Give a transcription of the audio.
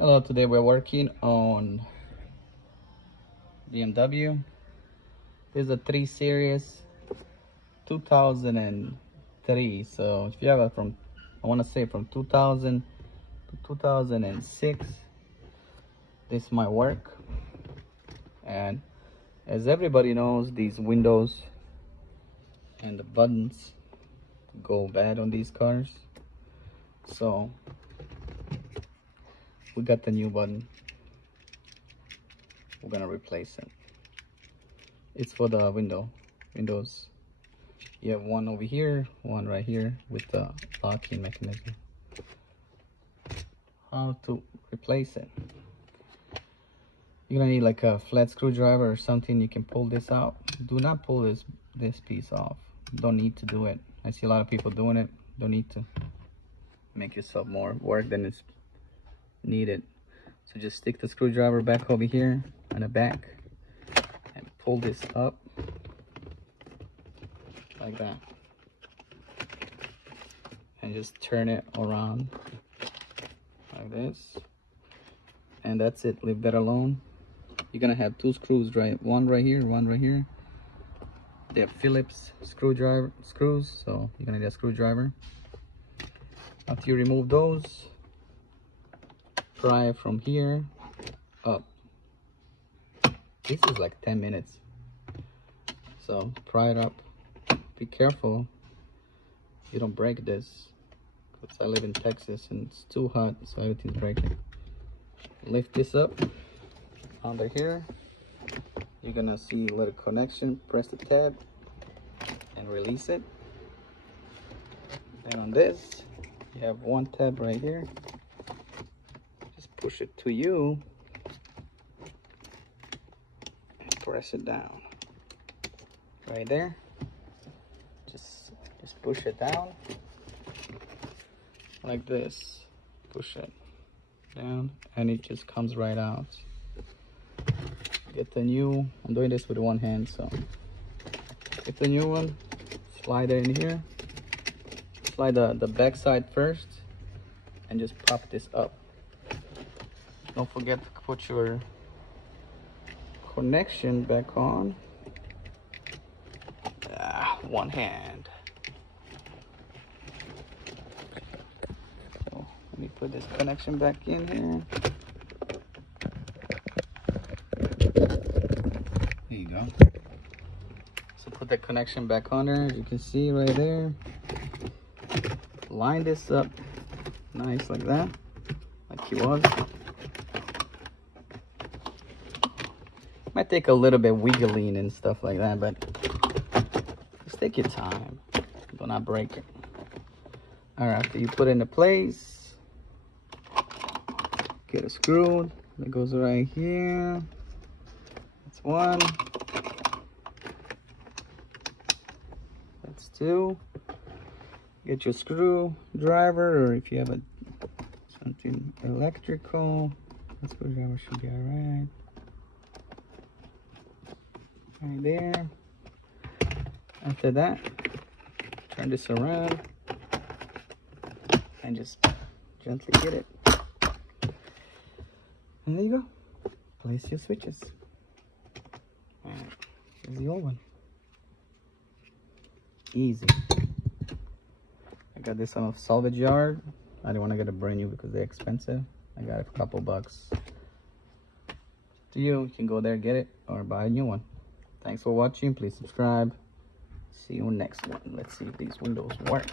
Hello, today we're working on BMW. This is a 3 Series 2003. So if you have it from, I want to say from 2000 to 2006, this might work. And as everybody knows, these windows and the buttons go bad on these cars. So we got the new button. We're gonna replace it. It's for the windows. You have one over here, one right here with the locking mechanism. How to replace it? You're gonna need like a flat screwdriver or something. You can pull this out. Do not pull this piece off. Don't need to do it. I see a lot of people doing it. Don't need to make yourself more work than it's needed. So just stick the screwdriver back over here on the back and pull this up like that, and just turn it around like this, and that's it. Leave that alone. You're gonna have two screws, right? One right here, one right here. They have Phillips screws, so you're gonna need a screwdriver. After you remove those, pry it from here up. This is like 10 minutes. So pry it up. Be careful you don't break this, because I live in Texas and it's too hot, so everything's breaking. Lift this up under here. You're gonna see a little connection. Press the tab and release it. And on this, you have one tab right here. Just push it to you and press it down right there. Just push it down like this. Push it down and it just comes right out. Get the new, I'm doing this with one hand, so get the new one, slide it in here, slide the back side first, and just pop this up. Don't forget to put your connection back on. One hand. So let me put this connection back in here. There you go. So put the connection back on there, as you can see right there. Line this up nice like that, like he was. Might take a little bit wiggling and stuff like that, but just take your time. Do not break it. All right, after you put it into place, get a screw that goes right here. That's one. That's two. Get your screwdriver, or if you have something electrical, the screwdriver should be all right. Right there. After that, turn this around and just gently get it. And there you go. Place your switches. Alright, here's the old one. Easy. I got this on a salvage yard. I didn't want to get a brand new because they're expensive. I got it for a couple bucks. You can go there, get it, or buy a new one. Thanks for watching. Please subscribe. See you next one. Let's see if these windows work.